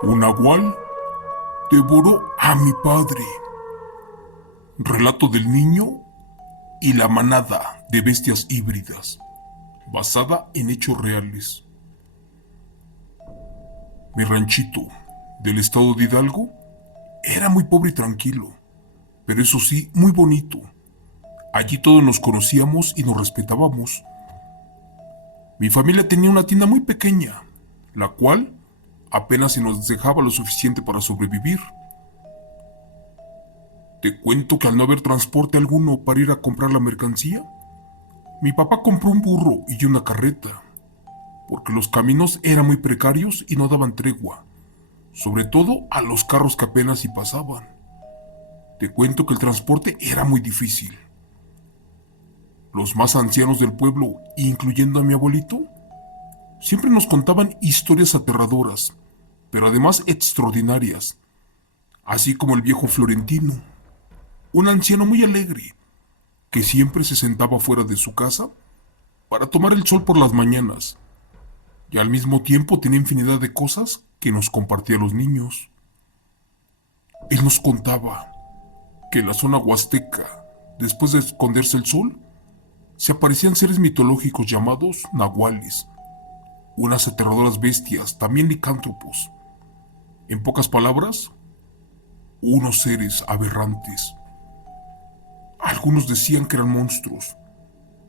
Un nahual devoró a mi padre. Relato del niño y la manada de bestias híbridas, basada en hechos reales. Mi ranchito del estado de Hidalgo era muy pobre y tranquilo, pero eso sí, muy bonito. Allí todos nos conocíamos y nos respetábamos. Mi familia tenía una tienda muy pequeña, la cual apenas se nos dejaba lo suficiente para sobrevivir. Te cuento que al no haber transporte alguno para ir a comprar la mercancía, mi papá compró un burro y una carreta, porque los caminos eran muy precarios y no daban tregua, sobre todo a los carros que apenas si pasaban. Te cuento que el transporte era muy difícil. Los más ancianos del pueblo, incluyendo a mi abuelito, siempre nos contaban historias aterradoras, pero además extraordinarias, así como el viejo Florentino, un anciano muy alegre, que siempre se sentaba fuera de su casa para tomar el sol por las mañanas, y al mismo tiempo tenía infinidad de cosas que nos compartía a los niños. Él nos contaba que en la zona huasteca, después de esconderse el sol, se aparecían seres mitológicos llamados nahuales, unas aterradoras bestias, también licántropos. En pocas palabras, unos seres aberrantes. Algunos decían que eran monstruos,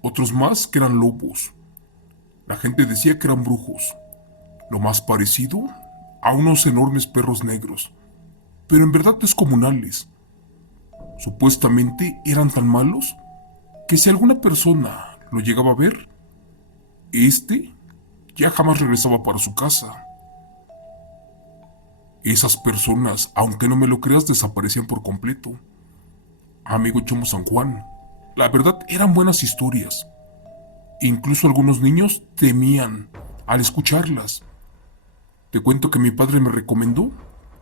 otros más que eran lobos. La gente decía que eran brujos, lo más parecido a unos enormes perros negros, pero en verdad descomunales. Supuestamente eran tan malos que si alguna persona lo llegaba a ver, este ya jamás regresaba para su casa. Esas personas, aunque no me lo creas, desaparecían por completo. Amigo Chomo San Juan, la verdad eran buenas historias. Incluso algunos niños temían al escucharlas. Te cuento que mi padre me recomendó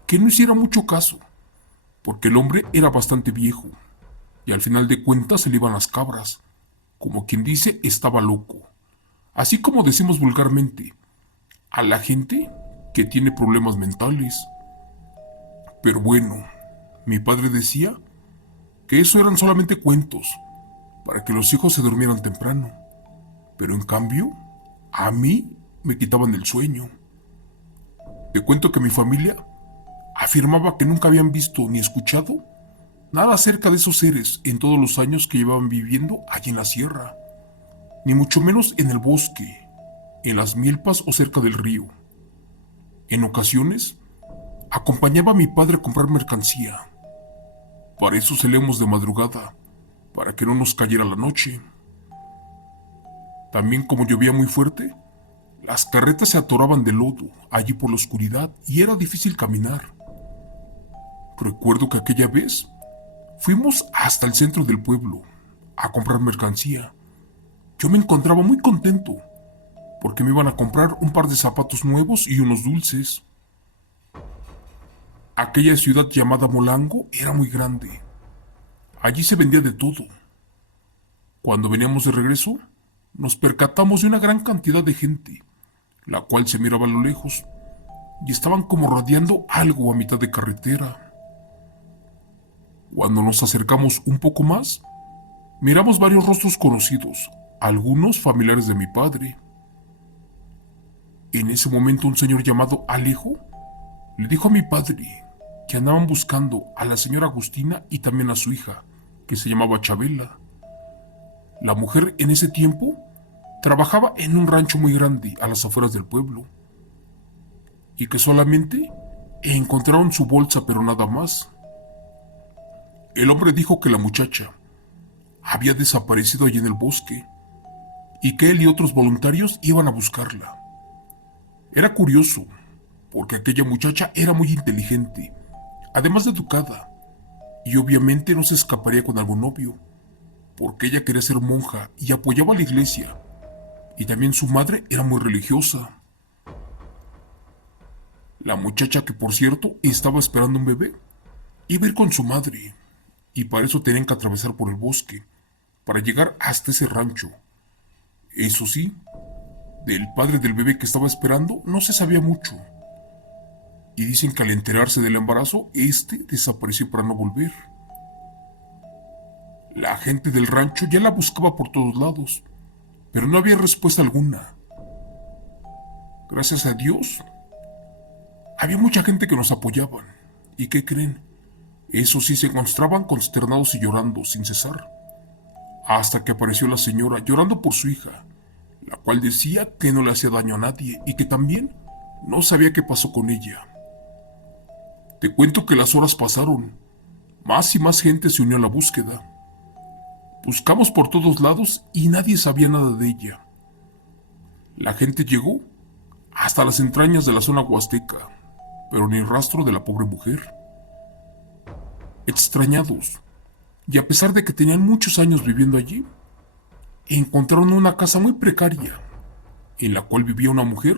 que no hiciera mucho caso, porque el hombre era bastante viejo, y al final de cuentas se le iban las cabras. Como quien dice, estaba loco. Así como decimos vulgarmente, a la gente que tiene problemas mentales. Pero bueno, mi padre decía que eso eran solamente cuentos, para que los hijos se durmieran temprano. Pero en cambio, a mí me quitaban el sueño. Te cuento que mi familia afirmaba que nunca habían visto ni escuchado nada acerca de esos seres en todos los años que llevaban viviendo allí en la sierra, ni mucho menos en el bosque, en las milpas o cerca del río. En ocasiones, acompañaba a mi padre a comprar mercancía. Para eso salíamos de madrugada, para que no nos cayera la noche. También como llovía muy fuerte, las carretas se atoraban de lodo allí por la oscuridad y era difícil caminar. Recuerdo que aquella vez fuimos hasta el centro del pueblo a comprar mercancía. Yo me encontraba muy contento porque me iban a comprar un par de zapatos nuevos y unos dulces. Aquella ciudad llamada Molango era muy grande. Allí se vendía de todo. Cuando veníamos de regreso, nos percatamos de una gran cantidad de gente, la cual se miraba a lo lejos, y estaban como rodeando algo a mitad de carretera. Cuando nos acercamos un poco más, miramos varios rostros conocidos, algunos familiares de mi padre. En ese momento un señor llamado Alejo le dijo a mi padre que andaban buscando a la señora Agustina y también a su hija, que se llamaba Chabela. La mujer en ese tiempo trabajaba en un rancho muy grande a las afueras del pueblo y que solamente encontraron su bolsa pero nada más. El hombre dijo que la muchacha había desaparecido allí en el bosque y que él y otros voluntarios iban a buscarla. Era curioso, porque aquella muchacha era muy inteligente, además de educada, y obviamente no se escaparía con algún novio, porque ella quería ser monja y apoyaba a la iglesia, y también su madre era muy religiosa. La muchacha, que por cierto estaba esperando un bebé, iba a ir con su madre, y para eso tenían que atravesar por el bosque, para llegar hasta ese rancho. Eso sí, del padre del bebé que estaba esperando no se sabía mucho. y dicen que al enterarse del embarazo, este desapareció para no volver. La gente del rancho ya la buscaba por todos lados, pero no había respuesta alguna. Gracias a Dios, había mucha gente que nos apoyaban. ¿Y qué creen? Eso sí, se encontraban consternados y llorando sin cesar, hasta que apareció la señora llorando por su hija, la cual decía que no le hacía daño a nadie y que también no sabía qué pasó con ella. Te cuento que las horas pasaron, más y más gente se unió a la búsqueda. Buscamos por todos lados y nadie sabía nada de ella. La gente llegó hasta las entrañas de la zona huasteca, pero ni rastro de la pobre mujer. Extrañados, y a pesar de que tenían muchos años viviendo allí, encontraron una casa muy precaria, en la cual vivía una mujer,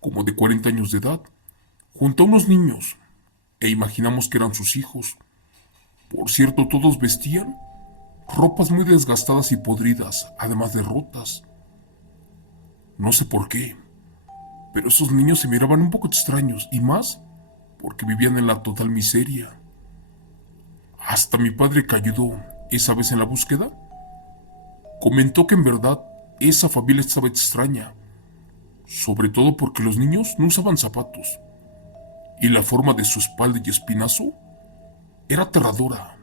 como de 40 años de edad, junto a unos niños, e imaginamos que eran sus hijos. Por cierto, todos vestían ropas muy desgastadas y podridas, además de rotas. No sé por qué, pero esos niños se miraban un poco extraños, y más porque vivían en la total miseria. Hasta mi padre, que ayudó esa vez en la búsqueda, comentó que en verdad esa familia estaba extraña, sobre todo porque los niños no usaban zapatos, y la forma de su espalda y espinazo era aterradora.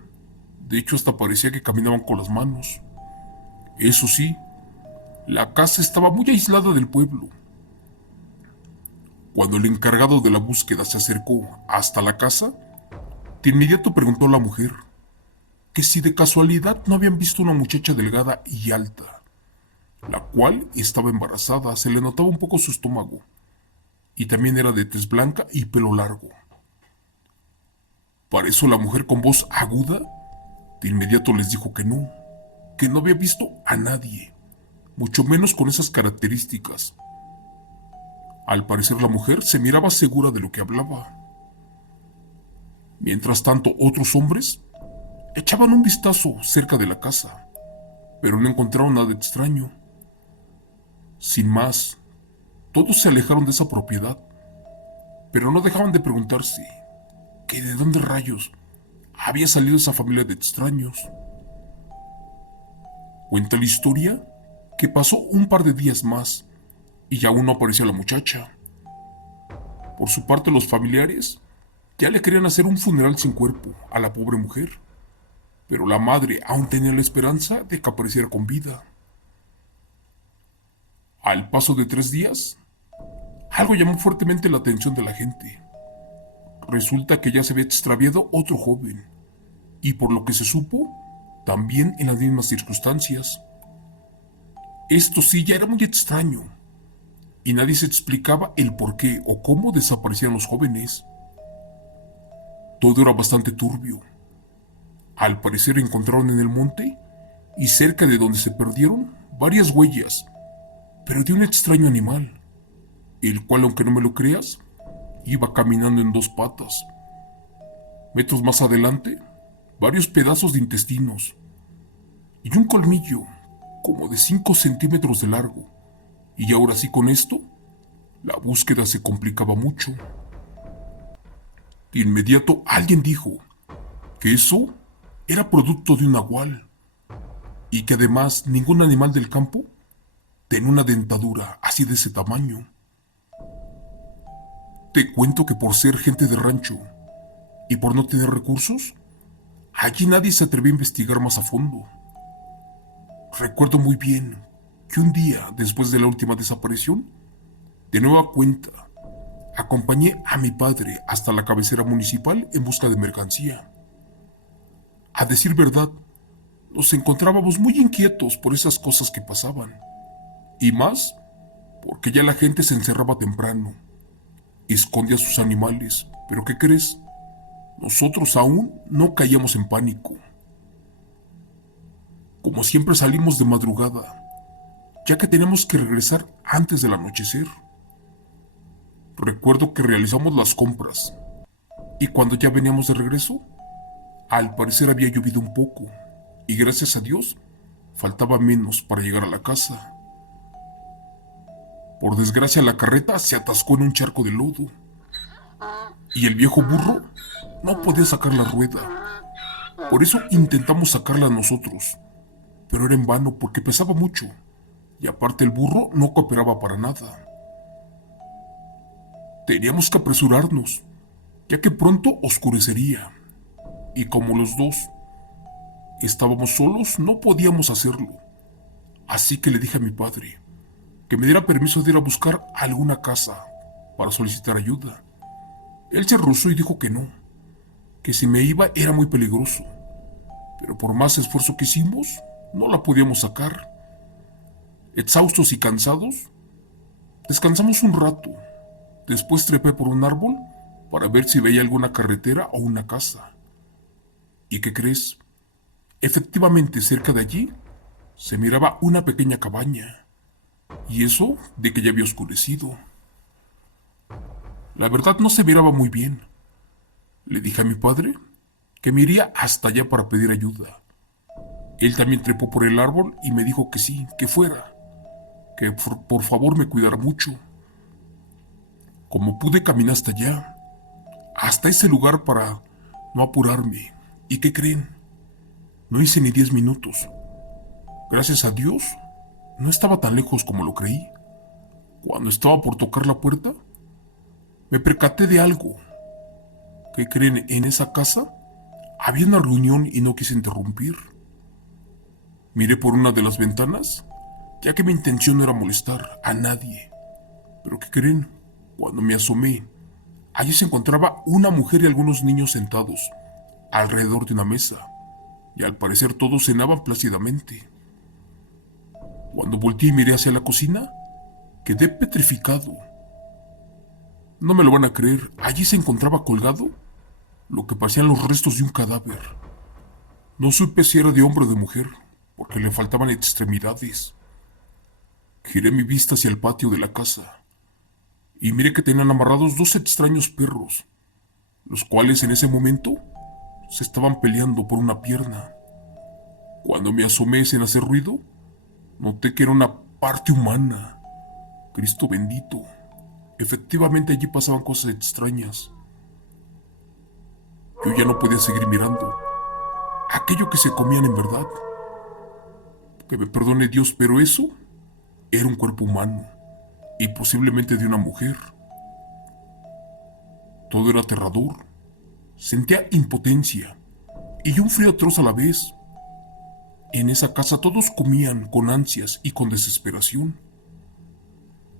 De hecho, hasta parecía que caminaban con las manos. Eso sí, la casa estaba muy aislada del pueblo. Cuando el encargado de la búsqueda se acercó hasta la casa, de inmediato preguntó a la mujer que si de casualidad no habían visto una muchacha delgada y alta, la cual estaba embarazada. Se le notaba un poco su estómago, y también era de tez blanca y pelo largo. Para eso la mujer, con voz aguda, de inmediato les dijo que no había visto a nadie, mucho menos con esas características. Al parecer la mujer se miraba segura de lo que hablaba. Mientras tanto, otros hombres echaban un vistazo cerca de la casa, pero no encontraron nada extraño. Sin más, todos se alejaron de esa propiedad, pero no dejaban de preguntarse que de dónde rayos había salido esa familia de extraños. Cuenta la historia que pasó un par de días más y aún no aparecía la muchacha. Por su parte, los familiares ya le querían hacer un funeral sin cuerpo a la pobre mujer, pero la madre aún tenía la esperanza de que apareciera con vida. Al paso de 3 días, algo llamó fuertemente la atención de la gente. Resulta que ya se había extraviado otro joven, y por lo que se supo, también en las mismas circunstancias. Esto sí ya era muy extraño, y nadie se explicaba el por qué o cómo desaparecían los jóvenes. Todo era bastante turbio. Al parecer encontraron en el monte y cerca de donde se perdieron varias huellas, pero de un extraño animal, el cual, aunque no me lo creas, iba caminando en 2 patas. Metros más adelante, varios pedazos de intestinos y un colmillo como de 5 centímetros de largo. Y ahora sí, con esto, la búsqueda se complicaba mucho. De inmediato alguien dijo que eso era producto de un nahual, y que además ningún animal del campo tenía una dentadura así de ese tamaño. Te cuento que por ser gente de rancho y por no tener recursos, allí nadie se atrevió a investigar más a fondo. Recuerdo muy bien que un día después de la última desaparición, de nueva cuenta, acompañé a mi padre hasta la cabecera municipal en busca de mercancía. A decir verdad, nos encontrábamos muy inquietos por esas cosas que pasaban, y más porque ya la gente se encerraba temprano, escondía sus animales, pero ¿qué crees? Nosotros aún no caíamos en pánico. Como siempre, salimos de madrugada, ya que teníamos que regresar antes del anochecer. Recuerdo que realizamos las compras, y cuando ya veníamos de regreso, al parecer había llovido un poco, y gracias a Dios, faltaba menos para llegar a la casa. Por desgracia, la carreta se atascó en un charco de lodo. y el viejo burro no podía sacar la rueda. Por eso intentamos sacarla nosotros, pero era en vano porque pesaba mucho, y aparte el burro no cooperaba para nada. Teníamos que apresurarnos, ya que pronto oscurecería, y como los dos estábamos solos, no podíamos hacerlo. Así que le dije a mi padre que me diera permiso de ir a buscar alguna casa para solicitar ayuda. Él se rehusó y dijo que no, que si me iba era muy peligroso, pero por más esfuerzo que hicimos, no la podíamos sacar. Exhaustos y cansados, descansamos un rato. Después trepé por un árbol para ver si veía alguna carretera o una casa. ¿Y qué crees? Efectivamente, cerca de allí se miraba una pequeña cabaña, y eso de que ya había oscurecido. La verdad no se miraba muy bien. Le dije a mi padre que me iría hasta allá para pedir ayuda. Él también trepó por el árbol y me dijo que sí, que fuera, que por favor me cuidara mucho. Como pude caminar hasta allá, hasta ese lugar para no apurarme. ¿Y qué creen? No hice ni 10 minutos. Gracias a Dios, no estaba tan lejos como lo creí. Cuando estaba por tocar la puerta, me percaté de algo. ¿Qué creen? En esa casa había una reunión y no quise interrumpir. Miré por una de las ventanas, ya que mi intención no era molestar a nadie. Pero ¿qué creen? Cuando me asomé, allí se encontraba una mujer y algunos niños sentados alrededor de una mesa, y al parecer todos cenaban plácidamente. Cuando volteé y miré hacia la cocina, quedé petrificado. No me lo van a creer, allí se encontraba colgado lo que parecían los restos de un cadáver. No supe si era de hombre o de mujer, porque le faltaban extremidades. Giré mi vista hacia el patio de la casa, y miré que tenían amarrados dos extraños perros, los cuales en ese momento se estaban peleando por una pierna. Cuando me asomé sin hacer ruido, noté que era una parte humana. Cristo bendito. Efectivamente allí pasaban cosas extrañas. Yo ya no podía seguir mirando. Aquello que se comían en verdad. Que me perdone Dios, pero eso era un cuerpo humano. Y posiblemente de una mujer. Todo era aterrador. Sentía impotencia. Y un frío atroz a la vez. En esa casa todos comían con ansias y con desesperación.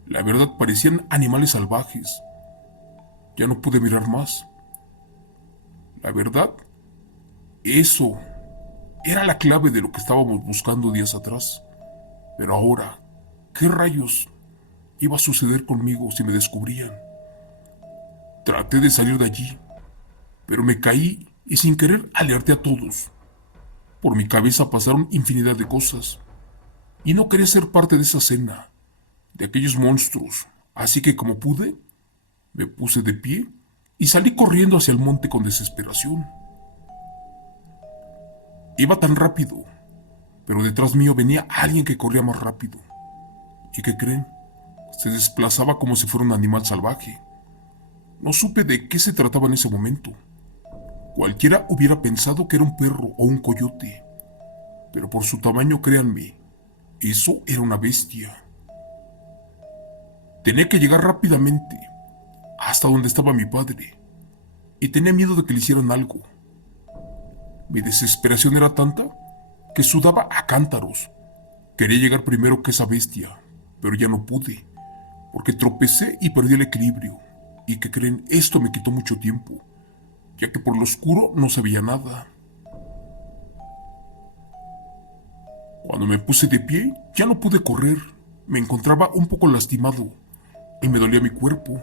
La verdad parecían animales salvajes. Ya no pude mirar más. La verdad, eso era la clave de lo que estábamos buscando días atrás. Pero ahora, ¿qué rayos iba a suceder conmigo si me descubrían? Traté de salir de allí, pero me caí y sin querer alerté a todos. Por mi cabeza pasaron infinidad de cosas, y no quería ser parte de esa cena, de aquellos monstruos, así que como pude, me puse de pie y salí corriendo hacia el monte con desesperación. Iba tan rápido, pero detrás mío venía alguien que corría más rápido. ¿Y qué creen? Se desplazaba como si fuera un animal salvaje. No supe de qué se trataba en ese momento. Cualquiera hubiera pensado que era un perro o un coyote, pero por su tamaño, créanme, eso era una bestia. Tenía que llegar rápidamente hasta donde estaba mi padre, y tenía miedo de que le hicieran algo. Mi desesperación era tanta que sudaba a cántaros. Quería llegar primero que esa bestia, pero ya no pude, porque tropecé y perdí el equilibrio. ¿Y qué creen? Esto me quitó mucho tiempo, ya que por lo oscuro no se veía nada. Cuando me puse de pie, ya no pude correr. Me encontraba un poco lastimado y me dolía mi cuerpo.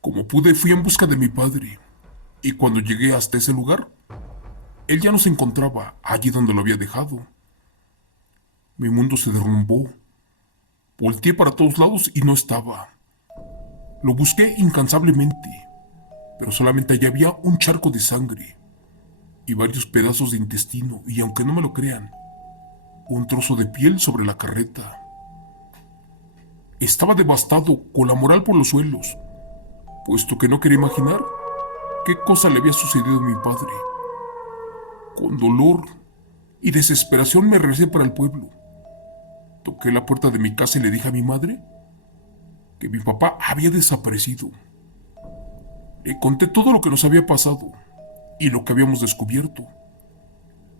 Como pude, fui en busca de mi padre, y cuando llegué hasta ese lugar, él ya no se encontraba allí donde lo había dejado. Mi mundo se derrumbó. Volteé para todos lados y no estaba. Lo busqué incansablemente, pero solamente allí había un charco de sangre y varios pedazos de intestino y, aunque no me lo crean, un trozo de piel sobre la carreta. Estaba devastado, con la moral por los suelos. puesto que no quería imaginar qué cosa le había sucedido a mi padre. Con dolor y desesperación me regresé para el pueblo. Toqué la puerta de mi casa y le dije a mi madre que mi papá había desaparecido. Le conté todo lo que nos había pasado y lo que habíamos descubierto.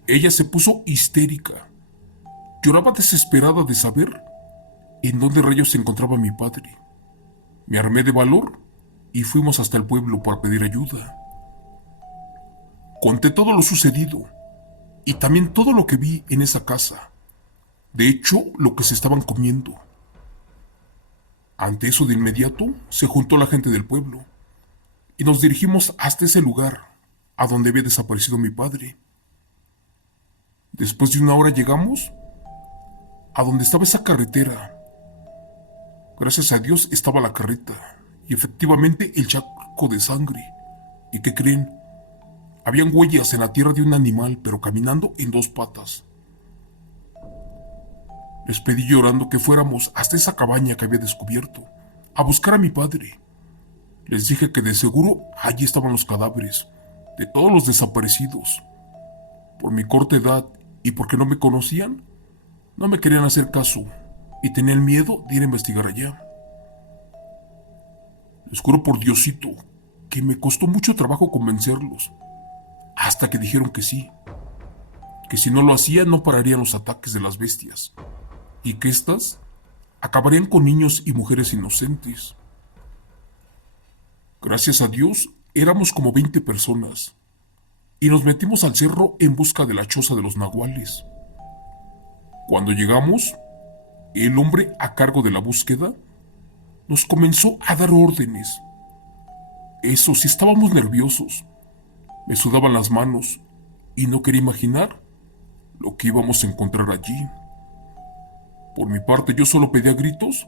Ella se puso histérica. Lloraba desesperada de saber en dónde rayos se encontraba mi padre. Me armé de valor y fuimos hasta el pueblo para pedir ayuda. Conté todo lo sucedido y también todo lo que vi en esa casa. De hecho, lo que se estaban comiendo. Ante eso, de inmediato se juntó la gente del pueblo y nos dirigimos hasta ese lugar a donde había desaparecido mi padre. Después de una hora llegamos a donde estaba esa carretera. Gracias a Dios estaba la carreta y efectivamente el charco de sangre. ¿Y qué creen? Habían huellas en la tierra de un animal, pero caminando en dos patas. Les pedí llorando que fuéramos hasta esa cabaña que había descubierto, a buscar a mi padre. Les dije que de seguro allí estaban los cadáveres de todos los desaparecidos. Por mi corta edad y porque no me conocían, no me querían hacer caso y tenían miedo de ir a investigar allá. Les juro por Diosito que me costó mucho trabajo convencerlos, hasta que dijeron que sí, que si no lo hacía no pararían los ataques de las bestias, y que éstas acabarían con niños y mujeres inocentes. Gracias a Dios, éramos como 20 personas, y nos metimos al cerro en busca de la choza de los nahuales. Cuando llegamos, el hombre a cargo de la búsqueda nos comenzó a dar órdenes. Eso sí, estábamos nerviosos. Me sudaban las manos y no quería imaginar lo que íbamos a encontrar allí. Por mi parte, yo solo pedía a gritos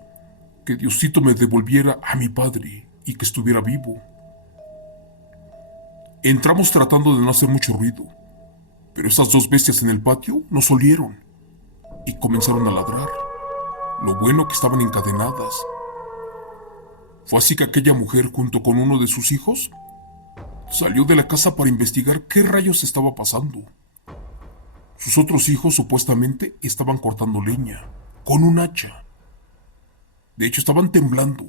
que Diosito me devolviera a mi padre y que estuviera vivo. Entramos tratando de no hacer mucho ruido, pero esas dos bestias en el patio nos olieron y comenzaron a ladrar. Lo bueno que estaban encadenadas. Fue así que aquella mujer, junto con uno de sus hijos, salió de la casa para investigar qué rayos estaba pasando. Sus otros hijos supuestamente estaban cortando leña, con un hacha. De hecho, estaban temblando,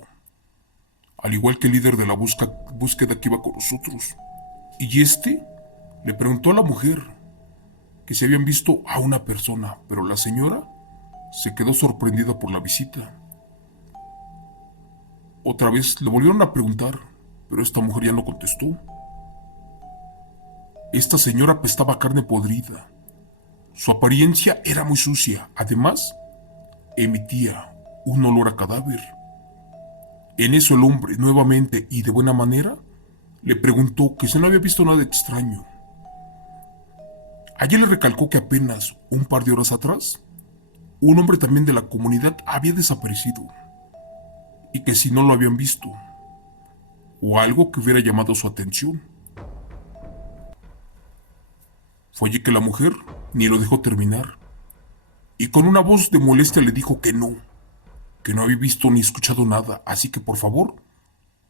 al igual que el líder de la búsqueda que iba con nosotros. Y le preguntó a la mujer que si habían visto a una persona, pero la señora se quedó sorprendida por la visita. Otra vez le volvieron a preguntar, pero esta mujer ya no contestó. Esta señora apestaba carne podrida. Su apariencia era muy sucia. Además, emitía un olor a cadáver. En eso el hombre, nuevamente y de buena manera, le preguntó que si no había visto nada extraño. Allí le recalcó que apenas un par de horas atrás, un hombre también de la comunidad había desaparecido y que si no lo habían visto, o algo que hubiera llamado su atención. Fue allí que la mujer ni lo dejó terminar, y con una voz de molestia le dijo que no había visto ni escuchado nada, así que por favor,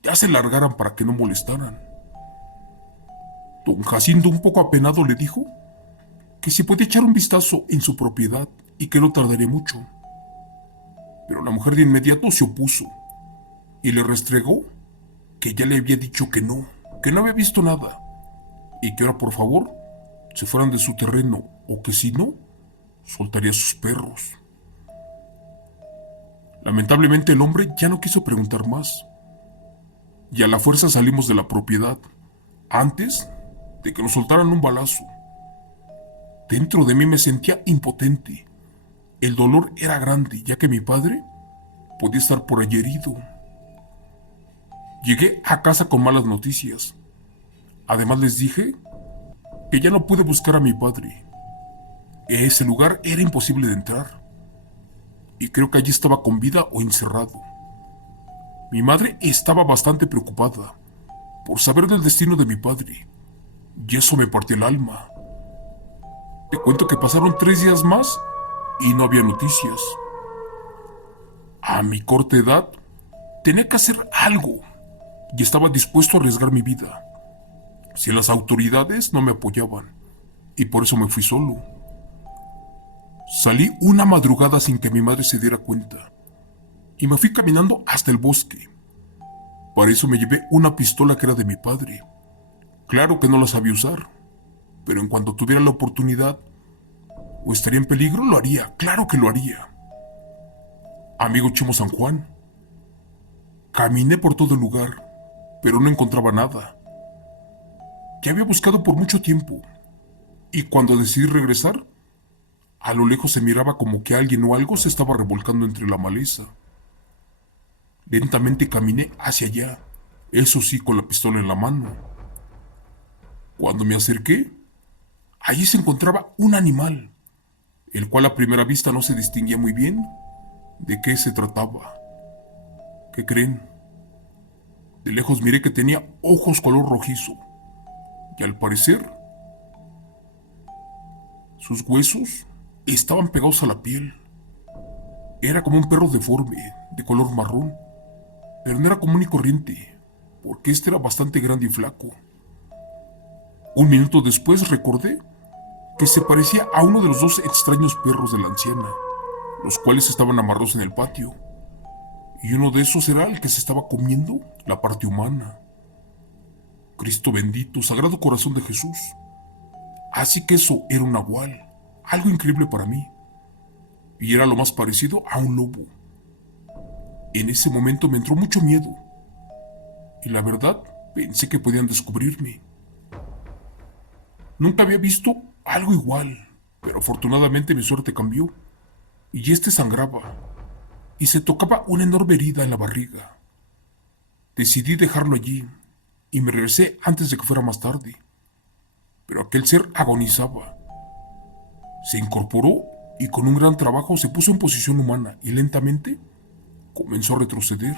ya se largaran para que no molestaran. Don Jacinto, un poco apenado, le dijo que si podía echar un vistazo en su propiedad y que no tardaría mucho. Pero la mujer de inmediato se opuso y le restregó que ya le había dicho que no había visto nada y que ahora por favor se fueran de su terreno o que si no, soltaría a sus perros. Lamentablemente el hombre ya no quiso preguntar más y a la fuerza salimos de la propiedad antes de que nos soltaran un balazo. Dentro de mí me sentía impotente. El dolor era grande ya que mi padre podía estar por allí herido. Llegué a casa con malas noticias. Además les dije que ya no pude buscar a mi padre. Ese lugar era imposible de entrar. Y creo que allí estaba con vida o encerrado. Mi madre estaba bastante preocupada por saber del destino de mi padre. Y eso me partió el alma. Te cuento que pasaron 3 días más y no había noticias. A mi corta edad, tenía que hacer algo. y estaba dispuesto a arriesgar mi vida si las autoridades no me apoyaban, y por eso me fui solo. Salí una madrugada sin que mi madre se diera cuenta, y me fui caminando hasta el bosque. Para eso me llevé una pistola que era de mi padre. Claro que no la sabía usar, pero en cuanto tuviera la oportunidad o estaría en peligro, lo haría, claro que lo haría. Amigo Chimo San Juan, caminé por todo el lugar, pero no encontraba nada. Ya había buscado por mucho tiempo, y cuando decidí regresar, a lo lejos se miraba como que alguien o algo se estaba revolcando entre la maleza. Lentamente caminé hacia allá, eso sí, con la pistola en la mano. Cuando me acerqué, allí se encontraba un animal, el cual a primera vista no se distinguía muy bien de qué se trataba. ¿Qué creen? De lejos miré que tenía ojos color rojizo, y al parecer, sus huesos estaban pegados a la piel. Era como un perro deforme, de color marrón, pero no era común y corriente, porque este era bastante grande y flaco. Un minuto después recordé que se parecía a uno de los dos extraños perros de la anciana, los cuales estaban amarrados en el patio, y uno de esos era el que se estaba comiendo la parte humana. Cristo bendito, Sagrado Corazón de Jesús. Así que eso era un nahual, algo increíble para mí, y era lo más parecido a un lobo. En ese momento me entró mucho miedo, y la verdad pensé que podían descubrirme. Nunca había visto algo igual, pero afortunadamente mi suerte cambió, y este sangraba, y se tocaba una enorme herida en la barriga. Decidí dejarlo allí, y me regresé antes de que fuera más tarde, pero aquel ser agonizaba. Se incorporó y con un gran trabajo se puso en posición humana y lentamente comenzó a retroceder.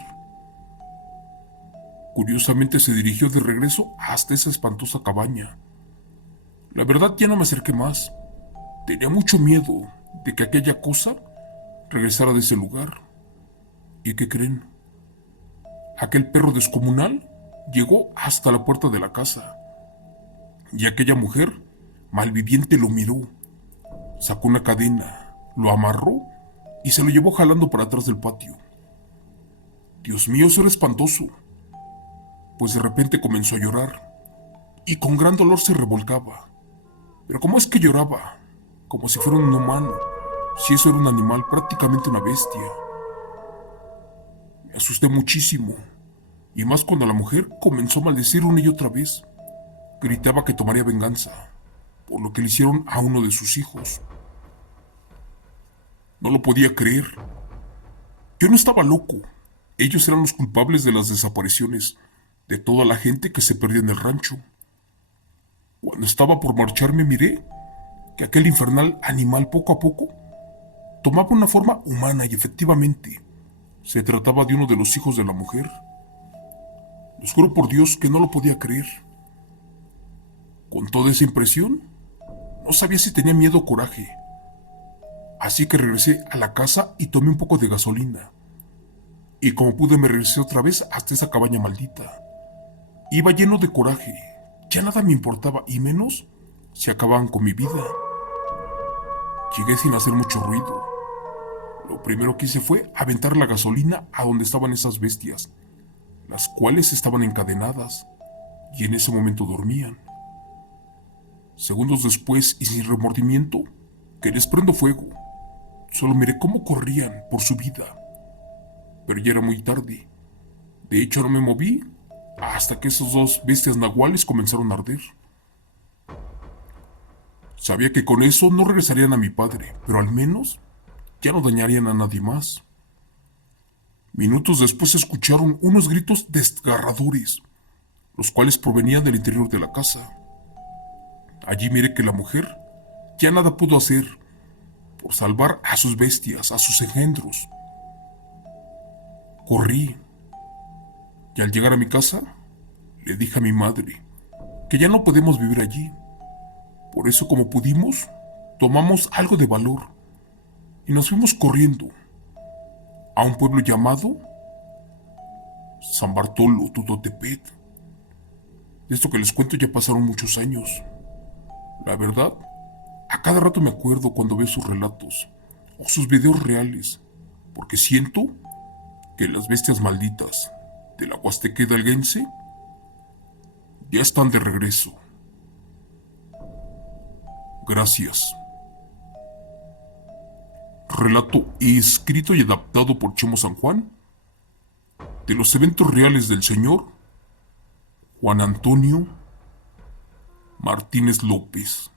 Curiosamente se dirigió de regreso hasta esa espantosa cabaña. La verdad ya no me acerqué más. Tenía mucho miedo de que aquella cosa regresara de ese lugar. ¿Y qué creen? Aquel perro descomunal llegó hasta la puerta de la casa. Y aquella mujer malviviente lo miró. Sacó una cadena, lo amarró y se lo llevó jalando para atrás del patio. Dios mío, eso era espantoso, pues de repente comenzó a llorar y con gran dolor se revolcaba. Pero ¿cómo es que lloraba? Como si fuera un humano, si eso era un animal, prácticamente una bestia. Me asusté muchísimo, y más cuando la mujer comenzó a maldecir una y otra vez. Gritaba que tomaría venganza, por lo que le hicieron a uno de sus hijos. No lo podía creer. Yo no estaba loco. Ellos eran los culpables de las desapariciones de toda la gente que se perdía en el rancho. Cuando estaba por marcharme miré que aquel infernal animal poco a poco tomaba una forma humana y efectivamente se trataba de uno de los hijos de la mujer. Les juro por Dios que no lo podía creer. Con toda esa impresión, no sabía si tenía miedo o coraje. Así que regresé a la casa y tomé un poco de gasolina. Y como pude me regresé otra vez hasta esa cabaña maldita. Iba lleno de coraje. Ya nada me importaba y menos si acababan con mi vida. Llegué sin hacer mucho ruido. Lo primero que hice fue aventar la gasolina a donde estaban esas bestias, las cuales estaban encadenadas y en ese momento dormían. Segundos después y sin remordimiento, que les prendo fuego. Solo miré cómo corrían por su vida. Pero ya era muy tarde. De hecho, no me moví hasta que esos dos bestias nahuales comenzaron a arder. Sabía que con eso no regresarían a mi padre, pero al menos ya no dañarían a nadie más. Minutos después se escucharon unos gritos desgarradores, los cuales provenían del interior de la casa. Allí miré que la mujer ya nada pudo hacer por salvar a sus bestias, a sus engendros. Corrí y al llegar a mi casa le dije a mi madre que ya no podemos vivir allí. Por eso, como pudimos, tomamos algo de valor y nos fuimos corriendo a un pueblo llamado San Bartolo, Tutotepet. De esto que les cuento ya pasaron muchos años. La verdad, a cada rato me acuerdo cuando veo sus relatos o sus videos reales, porque siento que las bestias malditas de la Huasteca hidalguense ya están de regreso. Gracias. Relato escrito y adaptado por Chemo San Juan de los eventos reales del señor Juan Antonio Martínez López.